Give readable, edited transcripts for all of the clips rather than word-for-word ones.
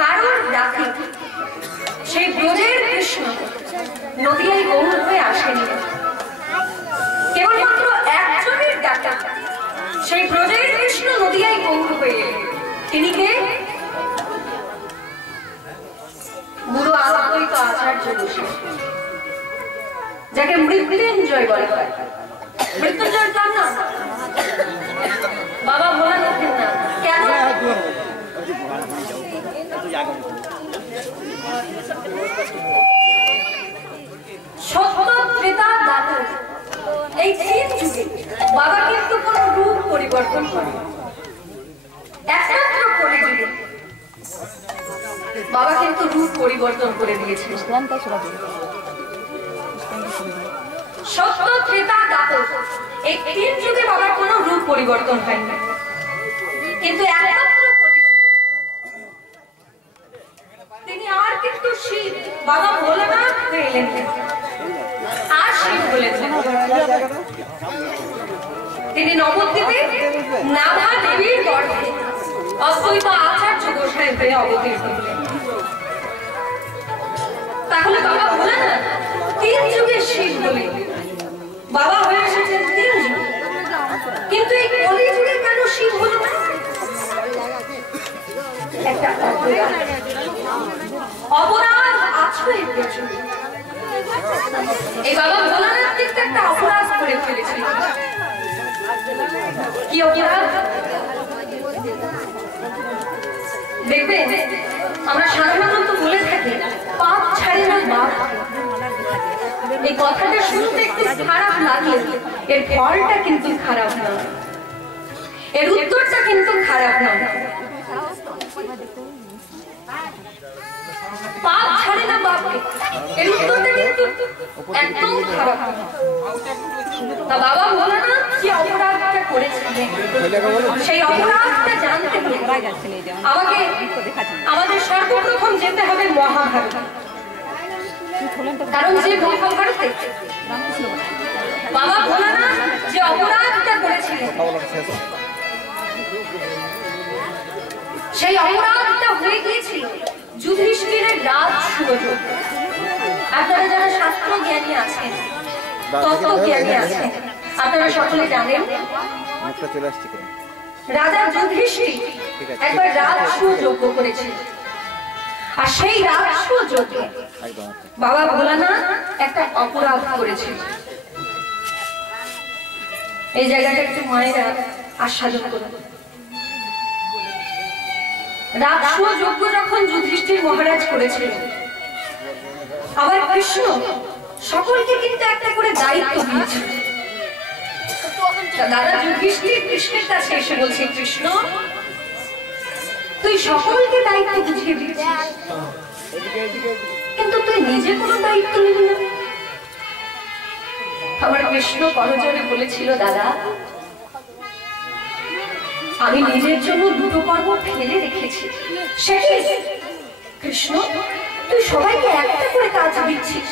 কারণ ডাকে সেই ব্রজের কৃষ্ণ নদিয়ায় গৌর হয়ে আসেনি, কেবলমাত্র একজনের ডাকে সেই ব্রজের কৃষ্ণ নদিয়ায় গৌর হয়ে তিনি কে? গুরু আদ্বৈত আচার্য বসে, যাকে মৃত্যুঞ্জয় বলা হয়। মৃত্যুঞ্জয় তার নাম, বাবা ভোলানাথের নাম। কেন? সত্য ত্রেতা দাতা এই তিন যুগে বাবা কিন্তু কোন রূপ পরিবর্তন করে, একমাত্র কলিযুগে বাবা কিন্তু রূপ পরিবর্তন করে দিয়েছে। সত্য ত্রেতা দাতা এই তিন যুগে বাবার কোন রূপ পরিবর্তন হয়নি, কিন্তু একমাত্র তিনি আর কিন্তু শিব বাবা ভোলানাথ হয়ে এলেন আর শিব বলেছেন। তিনি নবদ্বীপে নাভা দেবীর গর্ভে অদ্বৈত আচার্য গোসাই হয়ে অবতীর্ণ হলেন। তাহলে বাবা ভোলানাথ তিন যুগের শিব বলে বাবা হয়ে এসেছেন তিন যুগ, কিন্তু এই কলি যুগে কেন শিব হলো না? একটা অপরাধ আছড়ে প্রচুর। এই বাবা ভোলানাথ কিন্তু একটা অপরাধ করে ফেলেছিল। কি অপরাধ? দেখবে আমরা সাধারণত বলে থাকি পাপ ছাড়ে না বাপ। এই কথাটা শুনতে একটু খারাপ লাগলে এর ফলটা কিন্তু খারাপ না, এর উত্তরটা কিন্তু খারাপ না। পাপ ছাড়ে না বাপকে, এর উত্তরটা কিন্তু একদম খারাপ না। তা বাবা ভোলানাথ যে অপরাধটা করেছিলেন সেই অপরাধটা জানতে হলে আমাকে আমাদের সর্বপ্রথম যেতে হবে মহাভারত। কারণ যে মহাভারতে বাবা ভোলানাথ যে অপরাধটা করেছিলেন সেই অপরাধটা হয়ে গিয়েছিল যুধিষ্ঠিরের রাজ সুযোগ। আপনারা যারা শাস্ত্র জ্ঞানী আছেন, তত্ত্ব জ্ঞানী আছেন, আপনারা সকলে জানেন রাজা যুধিষ্ঠির একবার রাজসূয় যজ্ঞ করেছিল, আর সেই রাজসূয় যজ্ঞে বাবা ভোলানাথ একটা অপরাধ করেছিল। এই জায়গাটা একটু মায়েরা আস্বাদন করুন। রাজসূয় যজ্ঞ যখন যুধিষ্ঠির মহারাজ করেছিলেন, আবার কৃষ্ণ সকলকে কিন্তু একটা করে দায়িত্ব দিয়েছিল। দাদা যুধিষ্ঠির কৃষ্ণের কাছে এসে বলছে, কৃষ্ণ তুই সকলকে দায়িত্ব বুঝিয়ে দিয়েছিস, কিন্তু তুই নিজে কোনো দায়িত্ব নিবি না। আমার কৃষ্ণ করজোড়ে বলেছিল, দাদা আমি নিজের জন্য দুটো পর্ব ফেলে রেখেছি। সে কি কৃষ্ণ, তুই সবাইকে একটা করে কাজ দিচ্ছিস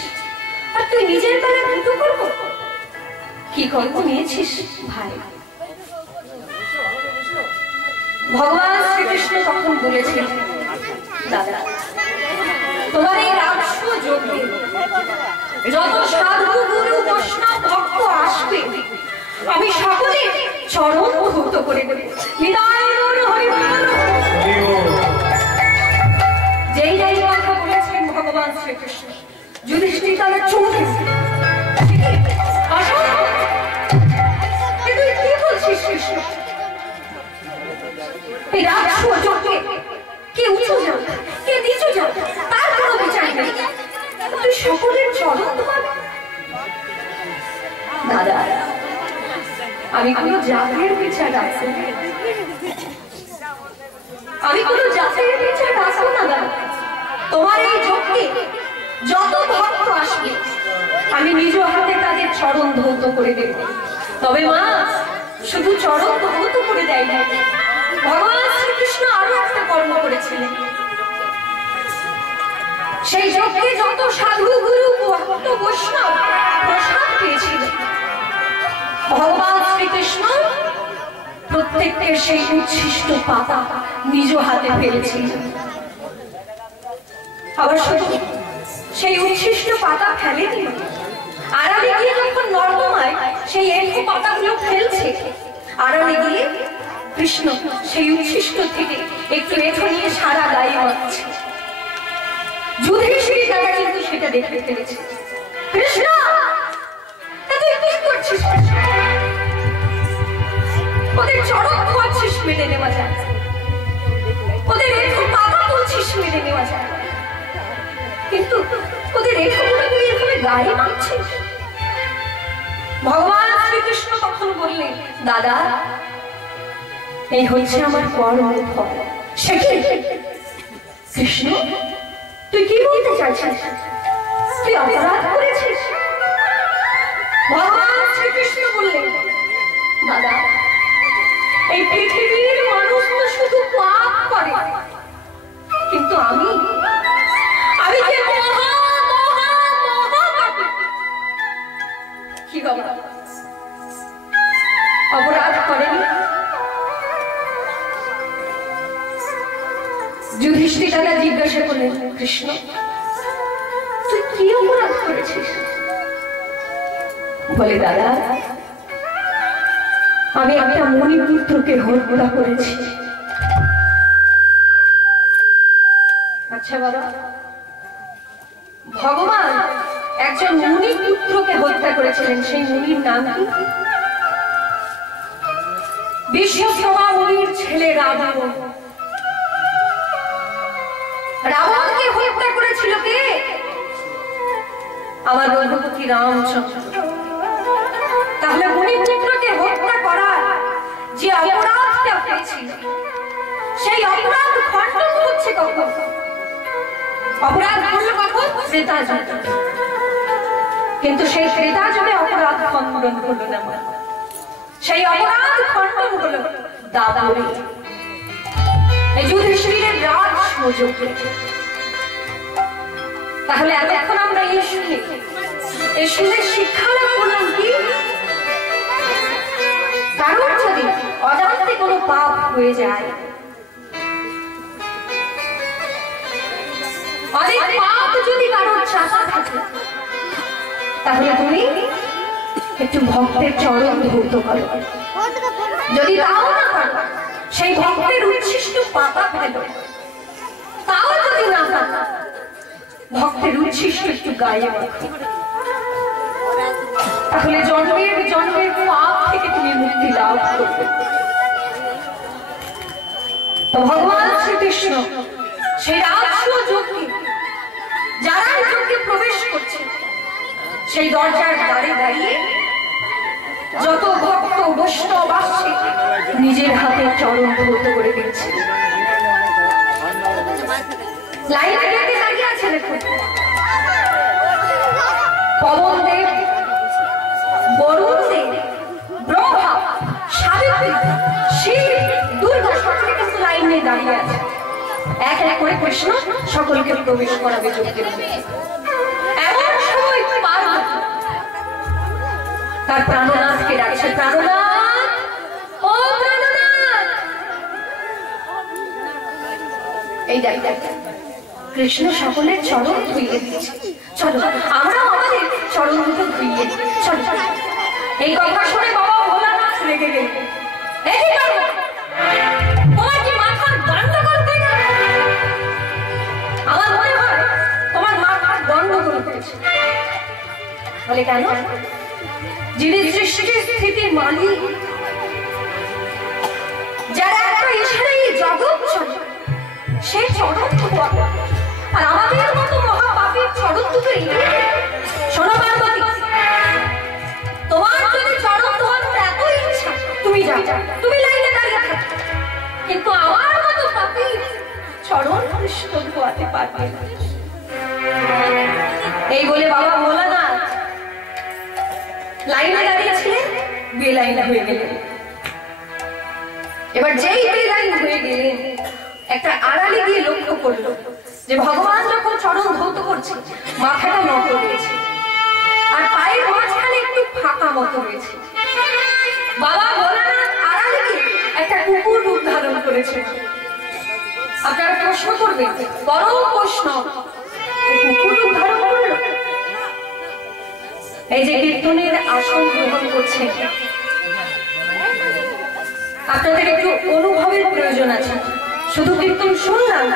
আর তুই নিজের বেলা দুটো করব? কি গল্প নিয়েছিস ভাই? ভগবান শ্রীকৃষ্ণ তখন বলেছিলেন, দাদা তোমার এই রাজসূয় যজ্ঞে যত সাধু গুরু বৈষ্ণব ভক্ত আসবে আমি সকলে চরণ ধৌত করে দেব। যেই যেই কথা বলেছেন ভগবান শ্রীকৃষ্ণ, যুধিষ্ঠির তারা চমকে কি বলছিস কৃষ্ণ? এই রাজসূয় যজ্ঞে কে উঁচু যাও কে নিচু যাও তার কোনো বিচার নেই, তুই সকলের চরণ ধোয়াবি? দাদা আমি কোনো জাতির বিচার রাখবো, আমি কোনো জাতির বিচার রাখবো না। দাদা তোমার এই যজ্ঞে যত ভক্ত আসবে আমি নিজ হাতে তাদের চরণ ধৌত করে দেব। তবে মা শুধু চরণ ধৌত করে দেয় না, ভগবান শ্রীকৃষ্ণ আরো একটা কর্ম করেছিলেন। সেই যজ্ঞে যত সাধু গুরু ভক্ত বৈষ্ণব প্রসাদ পেয়েছিলেন, ভগবান শ্রীকৃষ্ণ প্রত্যেককে সেই উচ্ছিষ্ট পাতা নিজ হাতে ফেলেছিল। আবার শুধু সেই উচ্ছিষ্ট পাতা ফেলেনি, আড়ালে গিয়ে যখন নর্দমায় সেই এঁঠো পাতাগুলো ফেলছে, আড়ালে গিয়ে কৃষ্ণ সেই উচ্ছিষ্ট থেকে একটু এঁঠো নিয়ে সারা গায়ে মাখছে। যুধিষ্ঠির দাদা কিন্তু সেটা দেখতে পেরেছে। কৃষ্ণ, তুই কি করছিস? ওদের চরক ধোয়াচ্ছিস, মেনে নেওয়া যায়। ওদের এঁঠো পাতা তুলছিস, মেনে নেওয়া যায়। কিন্তু ওদের এঁঠোগুলো তুই এভাবে গায়ে মাখছিস। ভগবান শ্রীকৃষ্ণ তখন বললেন, দাদা, এই হচ্ছে আমার কর্মফল। সে কি? কৃষ্ণ, তুই কি বলতে চাইছিস? তুই অপরাধ করেছিস? ভগবান শ্রীকৃষ্ণ বললেন, দাদা, এই পৃথিবীর মানুষ তো শুধু পাপ করে, কিন্তু আমি যে মহা মহা মহা পাপী। কি বাবা, অপরাধ করেনি? যুধিষ্ঠির দাদা জিজ্ঞাসা করলেন, কৃষ্ণ, তুই কি অপরাধ করেছিস? বলে, দাদা, আমি একটা মণিপুত্রকে হত্যা করেছি। আচ্ছা বাবা, ভগবান একজন মণিপুত্রকে হত্যা করেছিলেন, সেই মুনির নাম কি? বিশ্বশ্রমা মুনির ছেলে রাবণ। রাবণকে হত্যা করেছিল কে? আমার রঘুপতি রামচন্দ্র। তাহলে মণিপুত্রকে হত্যা করার যে অপরাধটা হয়েছিল, সেই অপরাধ খণ্ডন হচ্ছে কখন? অপরাধ করলো কখন? ত্রেতা যুগে। কিন্তু সেই ত্রেতা যুগে অপরাধ খণ্ডন হলো না। সেই অপরাধ খণ্ডন হলো দাপরে, এই যুধিষ্ঠিরের রাজসুযোগে। তাহলে এতক্ষণ আমরা এই শুনে শিক্ষা লাভ করলাম কি? কারণ যদি অজান্তে কোনো পাপ হয়ে যায়, অনেক পাপ যদি কারোর চাপা থাকে, তাহলে তুমি একটু ভক্তের চরণ ধৌত করো। যদি তাও না করো, সেই ভক্তের উচ্ছিষ্ট পাতা ফেলো। তাও যদি না পাতা, ভক্তের উচ্ছিষ্ট একটু গায়ে মাখো। তাহলে জন্মের জন্মের পাপ থেকে তুমি মুক্তি লাভ করবে। ভগবান শ্রীকৃষ্ণ সেই রাজসূয় যজ্ঞে, যারা যজ্ঞে প্রবেশ করছে, সেই দরজার দ্বারে দাঁড়িয়ে যত ভক্ত বৈষ্ণব আসছে, নিজের হাতে চরণ ধৌত করে দিচ্ছে। লাইনে দাঁড়িয়ে আছে, দেখুন, পবন দেব, বরুণ দেব, ব্রহ্মা, সাবিত্রী, শিব, দুর্গা সকলে কিন্তু লাইনে দাঁড়িয়ে আছে। এক এক করে কৃষ্ণ সকলকে প্রবেশ করাবে যজ্ঞের মধ্যে। এমন সময় পার্বতী তার প্রাণনাথকে ডাকছে, প্রাণনাথ, ও প্রাণনাথ। এই দেখ, কৃষ্ণ সকলের চরণ ধুইয়ে দিচ্ছে। চলো আমরাও আমাদের চরণ দুটো ধুইয়ে দিই। চলো। এই কথা শুনে বাবা ভোলানাথ রেগে গেলেন। তোমার কি মাথার গন্ডগোল হয়ে গেল? আমার মনে হয় তোমার মাথার গন্ডগোল হয়েছে। বলে, কেন? যিনি সৃষ্টি স্থিতির মালিক, যারা একটা ইশারায় জগৎ চলে, সে চরণ দুটো, আর আমাদের মতো মহাপাপীর চরণ দুটো এগিয়ে। শোনো পার্বতী, তোমার যদি চরণ ধোয়ানোর এত ইচ্ছা, তুমি যাও, তুমি লাইনে দাঁড়িয়ে থাকো। কিন্তু আমার মতো পাপী চরণ কৃষ্ণ ধোয়াতে পারবে না। এই বলে বাবা ভোলানাথ লাইনে দাঁড়িয়েছিলেন, বেলাইন হয়ে গেলেন। এবার যেই বেলাইন হয়ে গেলেন, একটা আড়ালে গিয়ে লক্ষ্য করলো যে ভগবান যখন চরণ ধৌত করছে, মাথাটা নত রয়েছে, আর পায়ের মাঝখানে একটু ফাঁকা মতো রয়েছে। বাবা ভোলানাথ আড়ালে গিয়ে একটা কুকুর রূপ ধারণ করেছে। আপনারা প্রশ্ন করবেন, বড় প্রশ্ন, কুকুর রূপ ধারণ করলো? এই যে কীর্তনের আসন গ্রহণ করছে, আপনাদের একটু অনুভবের প্রয়োজন আছে। শুধু কীর্তন শুনলাম,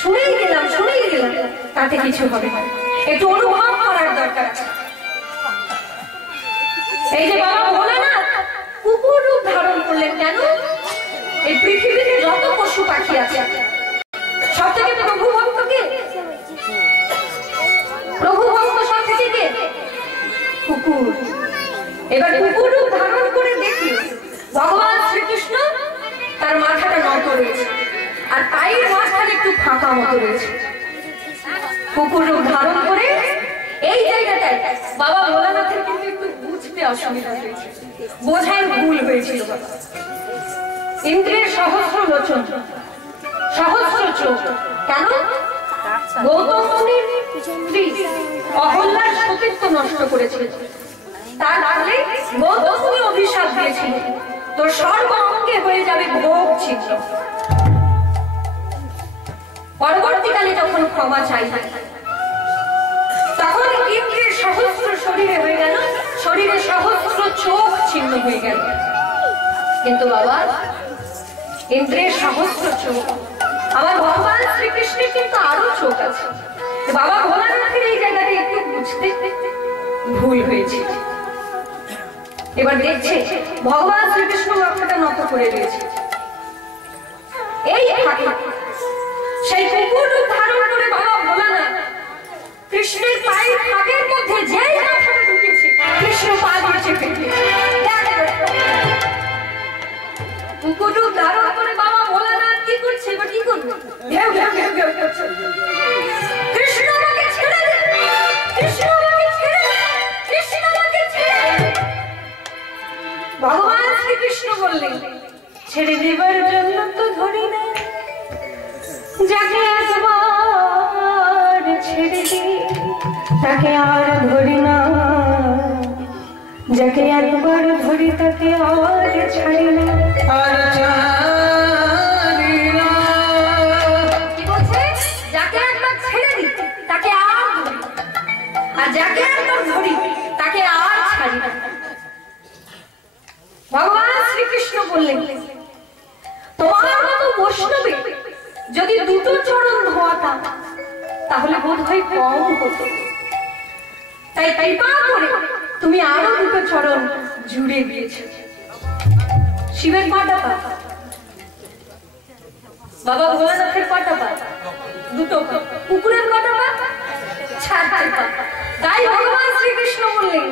শুনেই গেলাম তাতে কিছু হবে না, একটু অনুভব করার দরকার আছে। এই যে বাবা ভোলানাথ কুকুর রূপ ধারণ করলেন কেন? এই পৃথিবীতে যত পশু পাখি আছে সব থেকে প্রভু ভক্ত কে? প্রভু ভক্ত সব থেকে কে? কুকুর। এবার কুকুর রূপ ধারণ করে দেখি ভগবান শ্রীকৃষ্ণ, তার মাথাটা নত রয়েছে আর পায়ের মাঝখানে একটু ফাঁকা মতো রয়েছে। কুকুর রূপ ধারণ করে এই জায়গাটায় বাবা ভোলানাথের কিন্তু একটু বুঝতে অসুবিধা হয়েছে, বোঝায় ভুল হয়েছিল। বাবা ইন্দ্রের সহস্র লোচন, সহস্র চোখ, কেন? গৌতম মুনির স্ত্রী অহল্যার সতীত্ব নষ্ট করেছিল, তার ফলে গৌতম মুনি অভিশাপ দিয়েছিল, তোর সর্ব অঙ্গে হয়ে যাবে ভোগ ছিদ্র। পরবর্তীকালে যখন ক্ষমা চাই, তখন ইন্দ্রের সহস্র শরীরে হয়ে গেল, শরীরে সহস্র চোখ ছিন্ন হয়ে গেল। কিন্তু বাবা ইন্দ্রের সহস্র চোখ, আমার ভগবান শ্রীকৃষ্ণের কিন্তু আরো চোখ আছে। বাবা ভোলানাথের এই জায়গাটা একটু বুঝতে ভুল হয়েছে। এবার দেখছে ভগবান শ্রীকৃষ্ণ মাথাটা নত করে দিয়েছে, এই ফাঁকে সেই কুকুর রূপ ধারণ করে বাবা ভোলানাথ কৃষ্ণের পায়ের ফাঁকের মধ্যে যেই মাথাটা ঢুকেছে, কৃষ্ণ পা দিয়েছে পেটে। কুকুর রূপ ধারণ করে বাবা ভোলানাথ কি করছে? এবার কি করবে? ঘেউ ঘেউ ঘেউ ঘেউ করছে, কৃষ্ণ আমাকে ছেড়ে দে, কৃষ্ণ আমাকে ছেড়ে দে, কৃষ্ণ আমাকে ছেড়ে দে। ভগবান শ্রীকৃষ্ণ বললেন, ছেড়ে দেবার জন্য তো ধরি না, যাকে একবার ছেড়ে দিই তাকে আর ধরি না, যাকে একবার ধরি তাকে আর ছাড়ি না। কি বলছে? যাকে একবার ছেড়ে দিই তাকে আর ধরি, আর যাকে একবার ধরি তাকে আর ছাড়ি না। ভগবান শ্রীকৃষ্ণ বললেন, তোমার মতো বৈষ্ণবী যদি দুটো চরণ ধোয়াতাম তাহলে বোধ হয় কম হতো, তাই কৃপা করে তুমি আরো দুটো চরণ জুড়ে দিয়েছ। শিবের কটা পা? বাবা ভোলানাথের কটা পা? দুটো পা। কুকুরের কটা পা? চারটে পা। তাই ভগবান শ্রীকৃষ্ণ বললেন,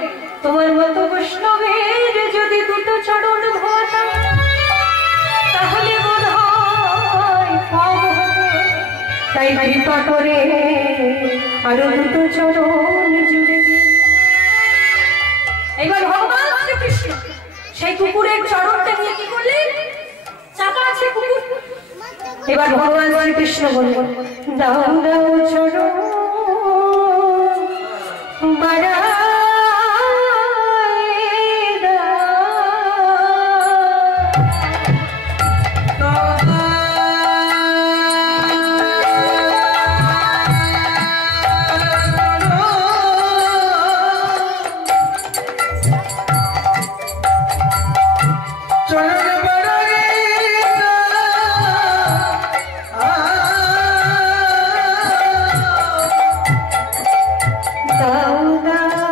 তোমার মতো বৈষ্ণবের যদি দুটো চরণ ধোয়াতাম তাহলে বোধ হয় কম হতো, তাই কৃপা করে আরো দুটো চরণ জুড়ে। এবার ভগবান শ্রীকৃষ্ণ সেই কুকুরের চরণটা নিয়ে কি করলেন? চাপা আছে কুকুর। এবার ভগবান শ্রীকৃষ্ণ বললেন, দাও দাও চরণ বাড়া দাও দাও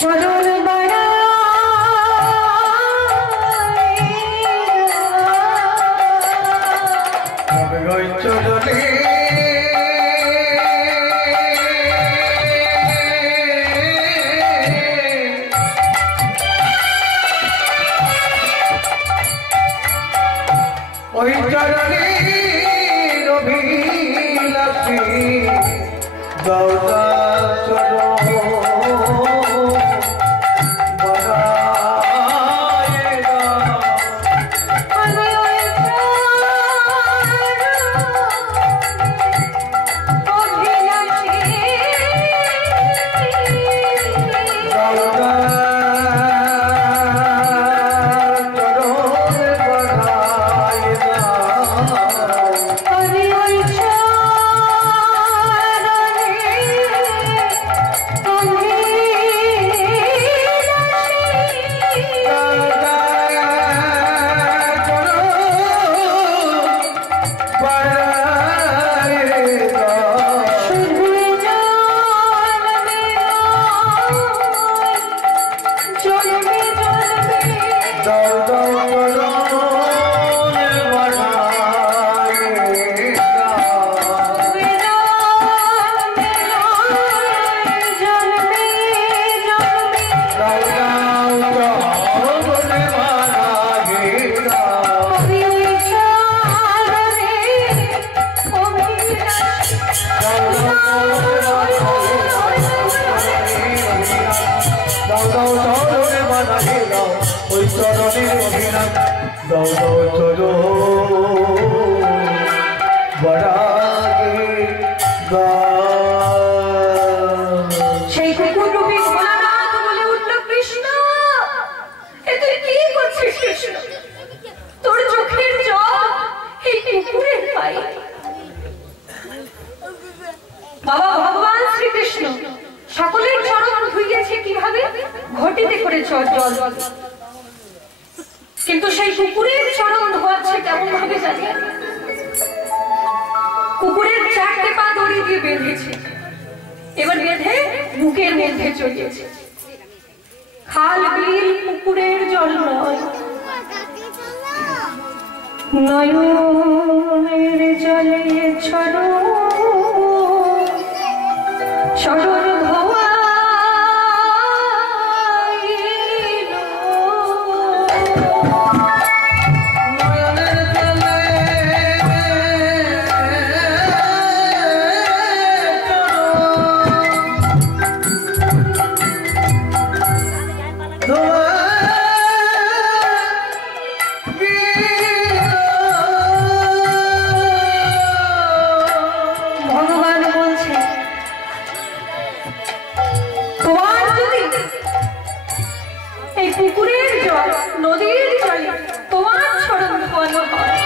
চরণ ওই চরণে অভিলাষী গৌরা চরণ সেই কুকুররূপী ভোলানাথ বলে উঠল, কৃষ্ণ এ তুই কি করছিস কৃষ্ণ? তোর চোখের জল এই কুকুরের পায়ে। বাবা ভগবান শ্রীকৃষ্ণ সকলের চরণ ধুইয়েছে কিভাবে? ঘটিতে করে জল, কিন্তু সেই কুকুরের চরণ ধোয়াচ্ছে কেমন ভাবে জানি। কুকুরের চারটে পা দড়ি দিয়ে বেঁধেছে, এবার বেঁধে বুকের মধ্যে চলিয়েছে। খাল বিল কুকুরের জল নয়, নয়নের জলে ছড়ো সরল ধোয়া। পুকুরের জল, নদীর জলে তোমার চরণ ধোয়ানো হয়,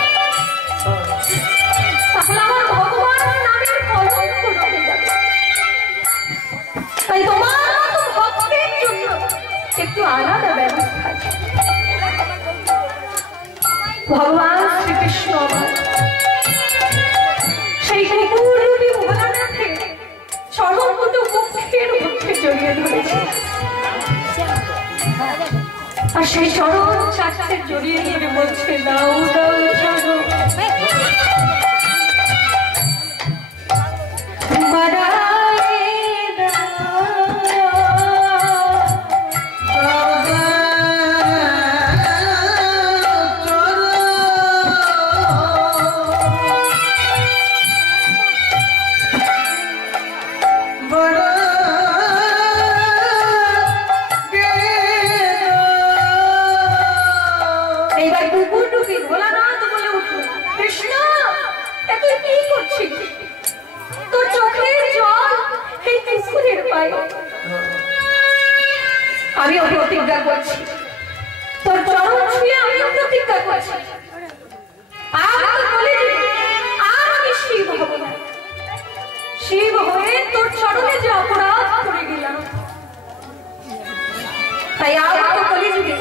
তাহলে আমার ভগবানের নামের কলঙ্ক রয়ে যাবে। তাই তোমার মতো ভক্তের জন্য একটু আলাদা ব্যবস্থা আছে। ভগবান শ্রীকৃষ্ণ সেই কুকুররূপী ভোলানাথে চরণ দুটো মুখের মধ্যে জড়িয়ে ধরেছে, আর সেই চরণ চারটে জড়িয়ে ধরে বলছে, দাও দাও চরণ আমি প্রতিজ্ঞা করছি, তোর চরণ ছুঁয়ে আমি প্রতিজ্ঞা করছি, আর আমি শিব হব না। শিব হয়ে তোর চরণে যে অপরাধ করে গেলাম, তাই আর তো বলে যুগে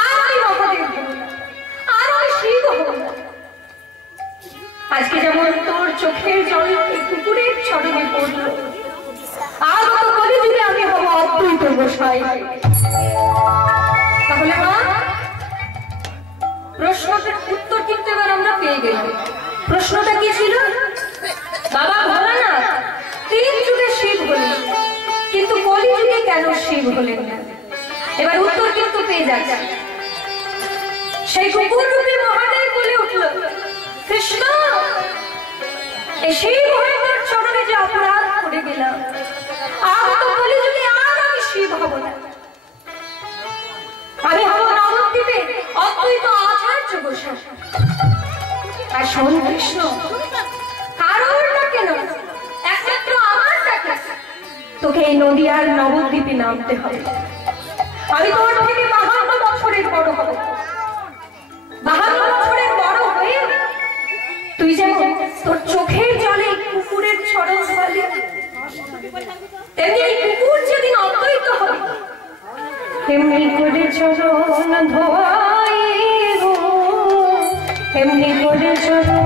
আর আমি মহাদেব হব না, আর আমি শিব হব না। আজকে যেমন তোর চোখের জল কুকুরের চরণে পড়লো, আগত কলিযুগে আমি হব অদ্বৈত গোসাই। তাহলে মা প্রশ্নটার উত্তর কিন্তু এবার আমরা পেয়ে গেলাম। প্রশ্নটা কি ছিল? বাবা ভোলানাথ 3 যুগে শিব হলেন, কিন্তু কলিযুগে কেন শিব হলেন না? এবার উত্তর কিন্তু পেয়ে যাচ্ছে। সেই কুকুর রূপী মহাদেব বলে উঠল, কৃষ্ণ এই শিব হয়ে তোর চরণে যে অপরাধ করে গেলাম, আর তো কলিযুগে আর আমি শিব হব না, আমি হব নবদ্বীপে অদ্বৈত আচার্য গোসাই। আর শোন কৃষ্ণ, কারোরটা কেন, একমাত্র আমারটাকে তোকে এই নদীয়ার নবদ্বীপে নামতে হবে। আমি তোর থেকে 52 বছরের বড় হব। 52 বছরের বড় হয়ে তুই যেমন তোর চোখের জলে কুকুরের চরণ ধোয়ালি, তেমনি এই কুকুর যেদিন অদ্বৈত হবে তেমনি করে চরণ ধোয়াইব, তেমনি করে চরণ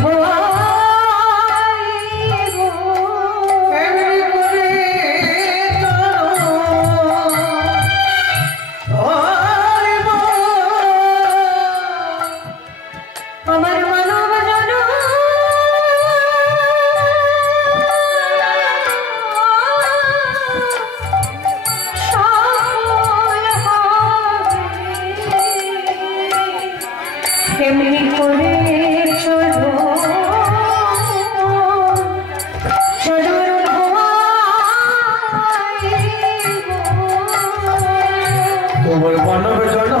ধোয়াইব। আমার মানব জন এমনি করে তোমার মানব জন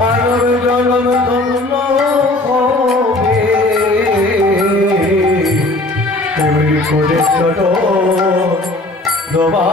মানব জনম ধন্য হবে, তেমনি করে চলো দোবা